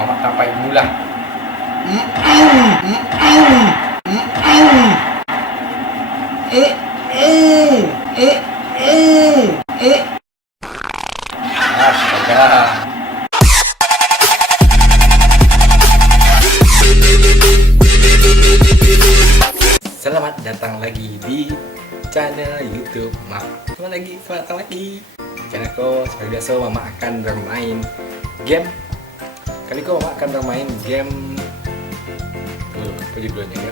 Mamak tanpa ilmu lah. Astaga. Selamat datang lagi di channel YouTube Mak. Selamat datang lagi. Channelku seperti biasa, Mama akan bermain game. Kali ini Mama akan bermain game. Apa judulnya ya?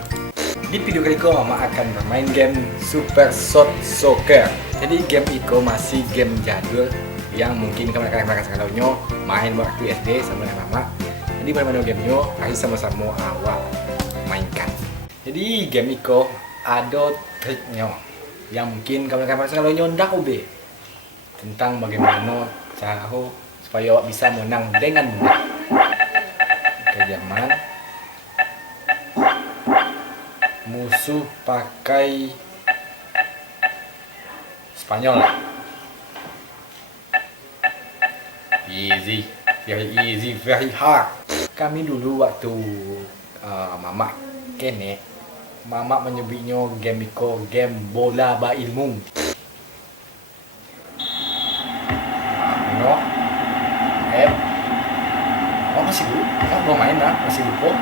Di video kali ini Mama akan bermain game Super Shot Soccer. Jadi game itu masih game jadul yang mungkin kamu-kamu sekarang main waktu SD sama dengan Mama. Jadi main gamenya harus sama-sama awak mainkan. Jadi game itu ada triknya yang mungkin kamu-kamu sekarang ndak ube tentang bagaimana cara supaya awak bisa menang dengan mudah. Oke, zaman musuh pakai Spanyol. Easy, very easy, very hard. Kami dulu waktu Mama kene, Mama menyebutnya game itu game bola berilmu. Masih lupa, mau main lah, masih lupa.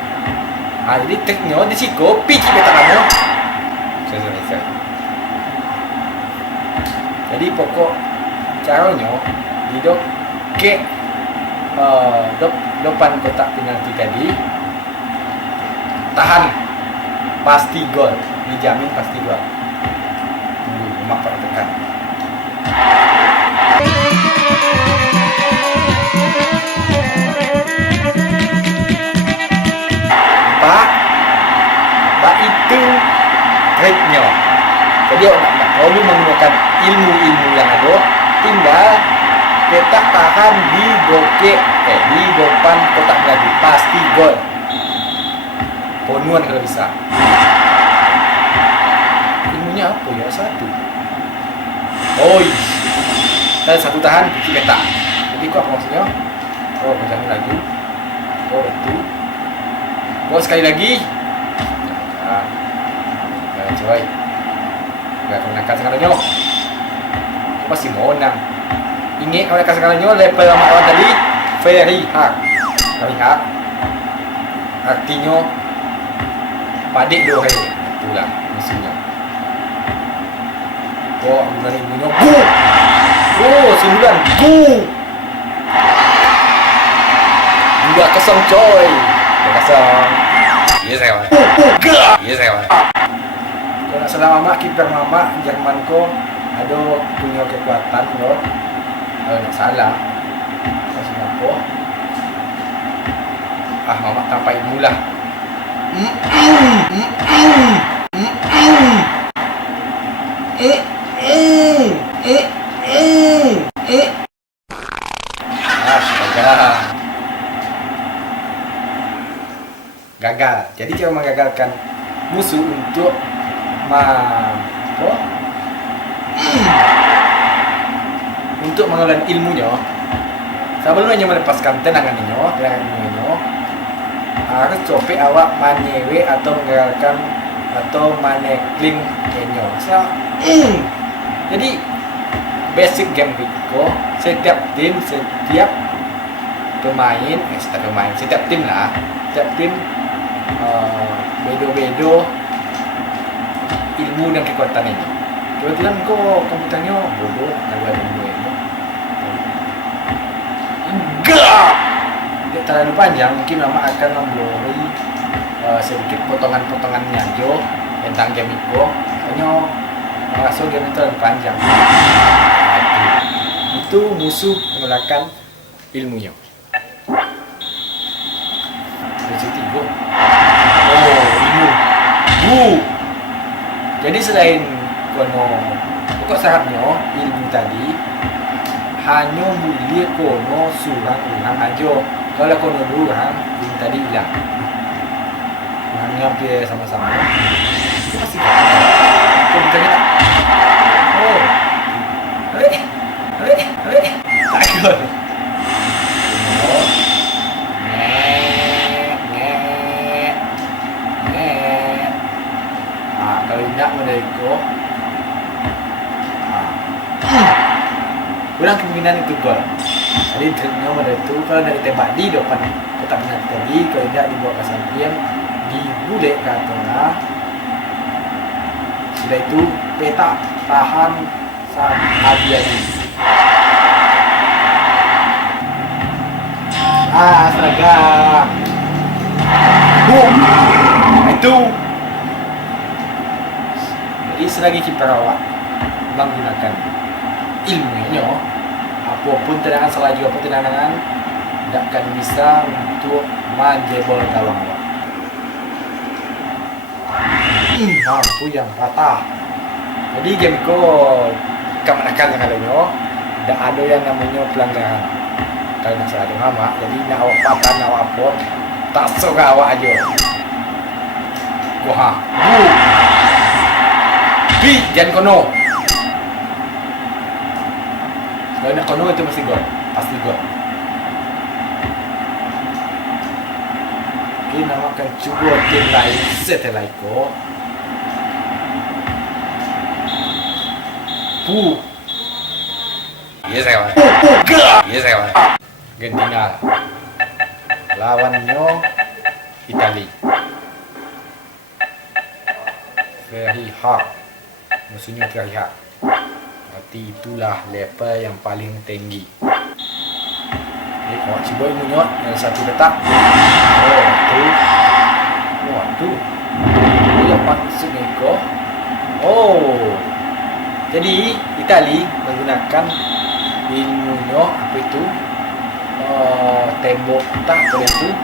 Jadi triknya di situ, pici beta kamu. Selesai. Jadi pokok caranya hidup ke depan kotak penalti tadi, tahan, pasti gol, dijamin pasti gol. Tunggu, Mak perhatikan. Itu triknya. Jadi orang tak perlu menggunakan ilmu-ilmu yang ada, tinggal kita tahan di di depan kotak penalti, pasti gol. Ponuan kalau bisa. Ilmunya apa ya? Satu. Dan satu tahan, kunci petak. Jadi kok maksudnya? Macam lagi. Itu. Sekali lagi. Coy, gak akan nakal sekarangnya. Pasti mau menang. Ingat kalau nakal sekarangnya level sama lawan tadi very hard. Very hard artinya padik dua kali. Itulah musuhnya. Mulai ilmunya sembilan 2-0 coy. 2-0. Iya saya. Kalau nak salah Mama, kiper Mama Jerman ko ada punya kekuatan loh. Kalau nak salah Singapura. Mama tanpa ilmu lah. Astaga. Gagal. Jadi cara menggagalkan musuh untuk untuk mengelola ilmunya, sebelumnya melepaskan tenangannya, harus coba awak manewe atau menggagalkan atau manekling kenyo. Jadi basic game itu setiap tim, setiap tim bedo-bedo ilmu dan kekuatan ini. Kebetulan komputernya bodoh, agak ilmu ini. Enggak! Tidak terlalu panjang, mungkin Mama akan memberi sedikit potongan-potongannya aja tentang game itu. Hanya merasa game itu terlalu panjang. Itu musuh menggunakan ilmunya. Ilmu. Jadi selain pokok syaratnya ilmu tadi hanya boleh surang aja. Kalau orang ilmu tadi hilang. Hampir sama-sama. Itu pasti komputernya tak. Takut. Eko. Kurang kemungkinan itu gol. Jadi nomor itu kalau dari tembak di depan kotak penalti tadi, kalau tidak dibawa ke samping, dibulek ke tengah. Sudah itu peta tahan saat Abi. Astaga. Boom. Itu. Jadi selagi kiper awak menggunakan ilmunya, apapun tendangan salah juga apapun tendangan tidak akan bisa untuk menjebol gawang awak. Mampu yang patah. Jadi game ko kemenakan sekalinya, tidak ada yang namanya pelanggaran. Kalau nak salah dengan mak, jadi nak awak patah, nak awak apa, tak suka awak aja. Wah, Bi, jangan kono. Kalau nak kono itu mesti gol, pasti gol. Kita akan cuba tim lain setelah itu. Yes, kawan. Yes, kawan. Argentina lawannya Italia. Very hard. Musuhnya very hard. Berarti itulah level yang paling tinggi. Jadi awak cuba menyot yang satu letak. Oh, tu. Wah, tu. Ini yang maksudnya kau. Oh. Jadi Itali menggunakan ilmunya apa itu tembok tak boleh itu.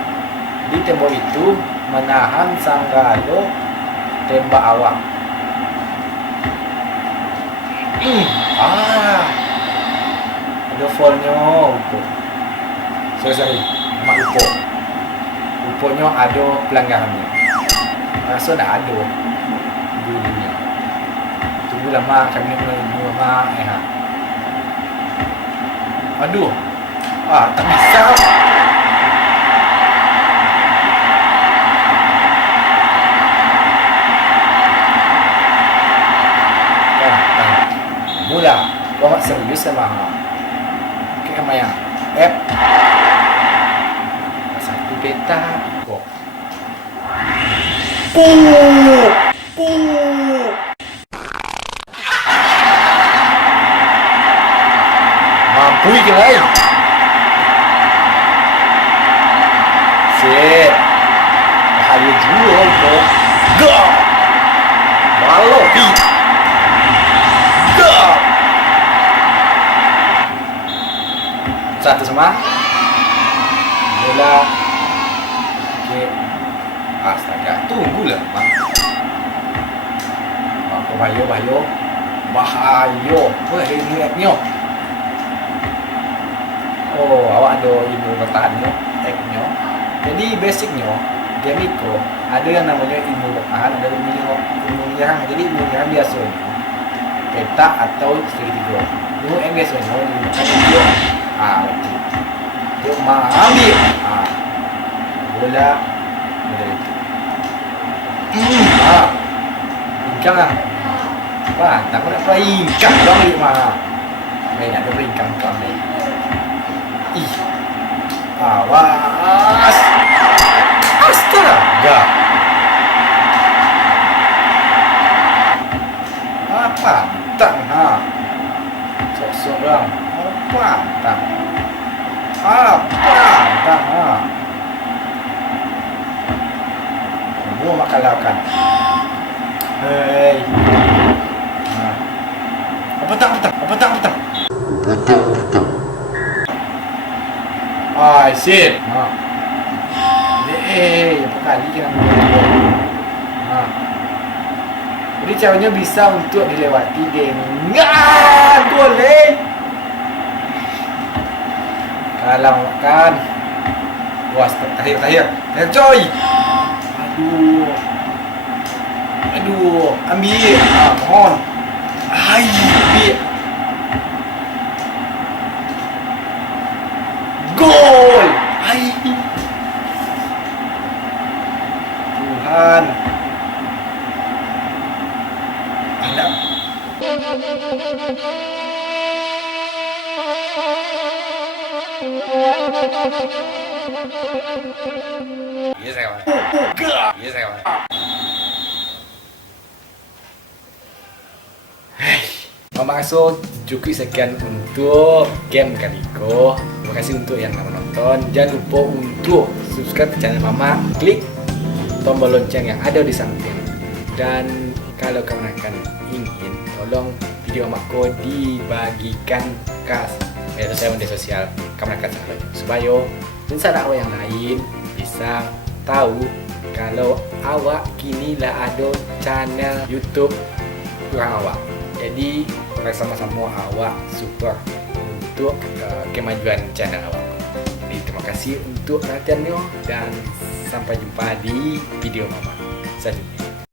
Di tembok itu menahan Sanggalo tembak awak. Ada foulnya Upo. Sorry, mak Upo. Uponya ada pelanggarannya. Rasa tak ada dulunya. Tunggu lama kami menunggu lama Aduh. Tak bisa. Mula. Kau tak serius sama okay, sama yang F. Satu beta. Kok. Mampu ke lain. Sip. Bahaya juga kok. Go. Malo pi. Go. Satu sama. Bola. Okey. Astaga, tunggulah, Mak. Bahaya. Wah, ini niatnya. Oh, awak ada ilmu bertahannya, hacknya. Jadi basicnya, game itu ada yang namanya ilmu bertahan, ada ilmu menyerang. Jadi ilmu menyerang biasanya peta atau segitiga. Ilmu yang biasanya digunakan untuk betul. Dia mengambil bola model itu. Ingkang lah. Wah, tak nak peringkang dong ni mah. Main ada peringkang kami. Awas. Astaga. Apa? Tak Sok-sok bang. Apa? Tak. Semua mak kalahkan. Hei. Apa tak? Sip. Apa kali kena menang. Jadi caranya bisa untuk dilewati game. Boleh. Kalau kan. Wah, terakhir. Coy. Aduh, ambil. Mohon. Ambil. Gol. Tuhan. Yes, kawan. Yes, kawan. Mama Aso cukup sekian untuk game kali ko. Terima kasih untuk yang menonton. Jangan lupa untuk subscribe channel Mama, klik tombol lonceng yang ada di samping. Dan kalau kamu akan ingin, tolong video Mama ko dibagikan ke media sosial kamu akan sahaja supaya saudara awak yang lain bisa tahu kalau awak kini lah ada channel YouTube kurang awak. Jadi bersama-sama awak support untuk kemajuan channel awak. Jadi terima kasih untuk perhatiannya dan sampai jumpa di video Mama selanjutnya.